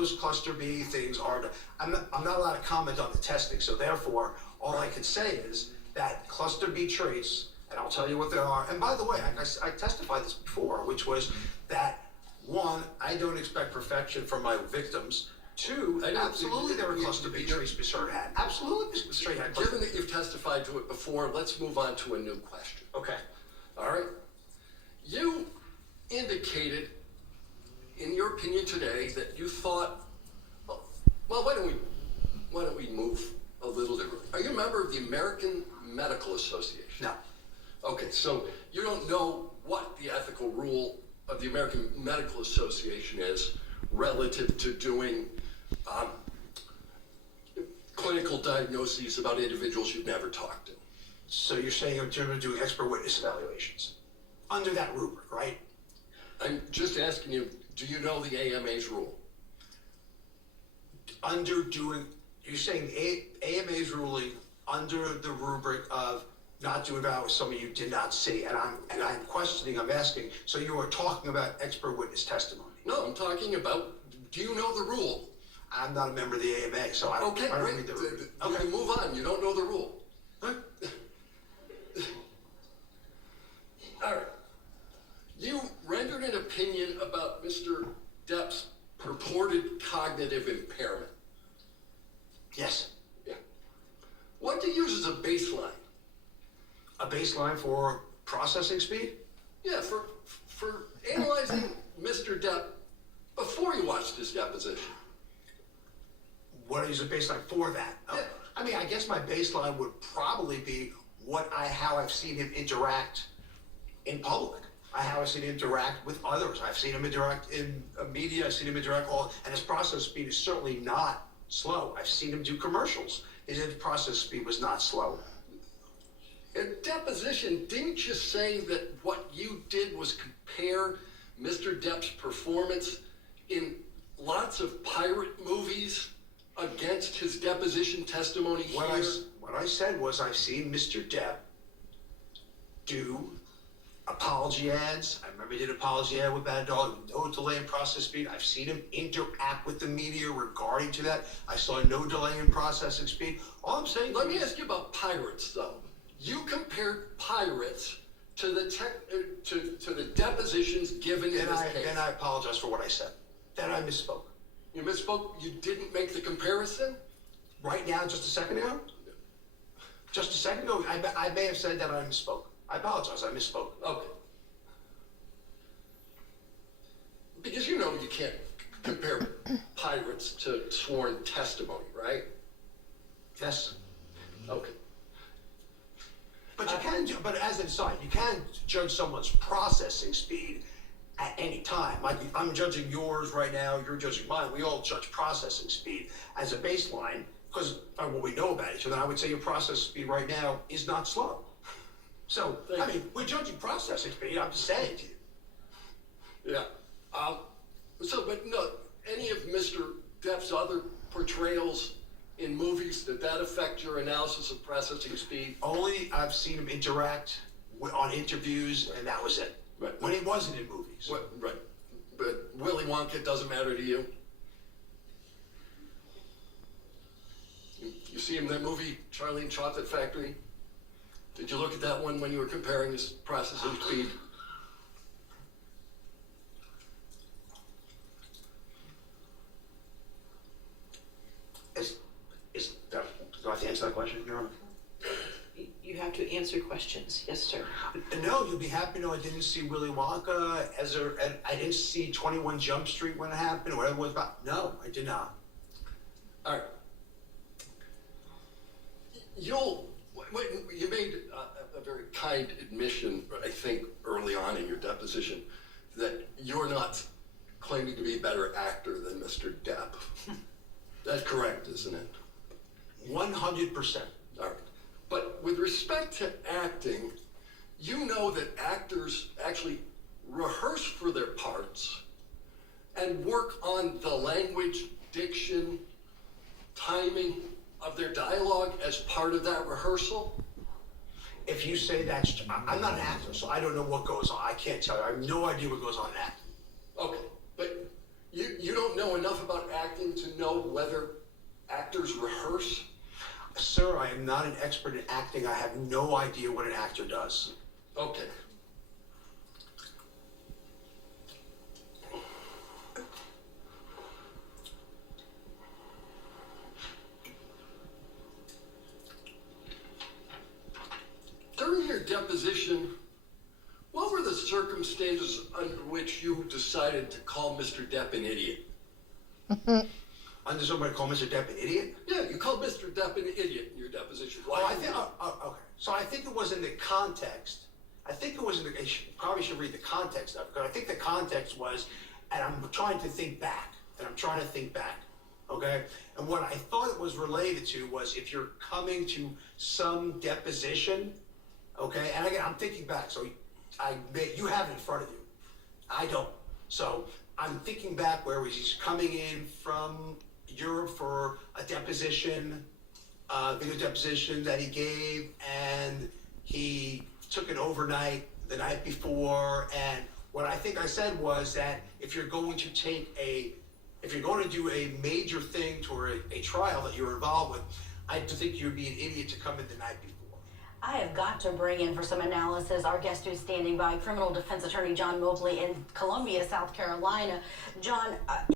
those cluster B things are, I'm not allowed to comment on the testing, so therefore, all I can say is that cluster B traits, and I'll tell you what they are, and by the way, I testified this before, which was that, one, I don't expect perfection from my victims. Two, absolutely there were cluster B traits Ms. Hurd had. Absolutely Ms. Hurd had. Given that you've testified to it before, let's move on to a new question. Okay. All right? You indicated, in your opinion today, that you thought, well, why don't we move a little differently? Are you a member of the American Medical Association? No. Okay, so you don't know what the ethical rule of the American Medical Association is relative to doing clinical diagnoses about individuals you've never talked to. So you're saying in terms of doing expert witness evaluations, under that rubric, right? I'm just asking you, do you know the AMA's rule? You're saying AMA's ruling under the rubric of not doing about with someone you did not see, and I'm questioning, I'm asking, so you are talking about expert witness testimony? No, I'm talking about, do you know the rule? I'm not a member of the AMA, so I don't read the rubric. Okay, move on, you don't know the rule. Huh? All right. You rendered an opinion about Mr. Depp's purported cognitive impairment. Yes. Yeah. What do you use as a baseline? A baseline for processing speed? Yeah, for analyzing Mr. Depp before you watched his deposition. What is a baseline for that? Yeah. I mean, I guess my baseline would probably be how I've seen him interact in public. How I've seen him interact with others. I've seen him interact in media. I've seen him interact and his process speed is certainly not slow. I've seen him do commercials. His process speed was not slow. In deposition, didn't you say that what you did was compare Mr. Depp's performance in lots of pirate movies against his deposition testimony here? What I said was I've seen Mr. Depp do apology ads. I remember he did an apology ad with Bad Dog, no delay in process speed. I've seen him interact with the media regarding to that. I saw no delay in processing speed. All I'm saying. Let me ask you about pirates, though. You compared pirates to the depositions given in this case. Then I apologize for what I said. Then I misspoke. You misspoke? You didn't make the comparison? Right now, just a second ago? Just a second ago, I may have said that I misspoke. I apologize, I misspoke. Okay. Because you know you can't compare pirates to sworn testimony, right? Yes. Okay. But you can, but as an aside, you can judge someone's processing speed at any time. Like I'm judging yours right now, you're judging mine. We all judge processing speed as a baseline because of what we know about each other. I would say your processing speed right now is not slow. So, I mean, we're judging processing speed, I'm just saying to you. Yeah. But no, any of Mr. Depp's other portrayals in movies, did that affect your analysis of processing speed? Only I've seen him interact on interviews, and that was it. Right. When he wasn't in movies. Right. But Willy Wonka doesn't matter to you? You see him in that movie, Charlie and Chocolate Factory? Did you look at that one when you were comparing his processing speed? Do I have to answer that question, Your Honor? You have to answer questions. Yes, sir. No, you'll be happy to know I didn't see Willy Wonka, I didn't see 21 Jump Street when it happened, or whatever it was about. No, I did not. All right. You made a very kind admission, I think, early on in your deposition, that you're not claiming to be a better actor than Mr. Depp. That's correct, isn't it? 100%. All right. But with respect to acting, you know that actors actually rehearse for their parts and work on the language, diction, timing of their dialogue as part of that rehearsal? If you say that's, I'm not an actor, so I don't know what goes on. I can't tell you. I have no idea what goes on in acting. Okay, but you don't know enough about acting acting to know whether actors rehearse? Sir, I am not an expert in acting. I have no idea what an actor does. Okay. During your deposition, what were the circumstances under which you decided to call Mr. Depp an idiot? Under somebody call Mr. Depp an idiot? Yeah, you called Mr. Depp an idiot in your deposition. Well, I think, okay. So I think it was in the context. I think it was in the, probably should read the context of it, because I think the context was, and I'm trying to think back, okay? And what I thought it was related to was if you're coming to some deposition, okay? And again, I'm thinking back, so you have it in front of you. I don't. So I'm thinking back where he's coming in from Europe for a deposition, video deposition that he gave, and he took it overnight the night before. And what I think I said was that if you're going to do a major thing toward a trial that you're involved with, I think you'd be an idiot to come in the night before. I have got to bring in for some analysis our guest who's standing by, criminal defense attorney John Mobley in Columbia, South Carolina. John,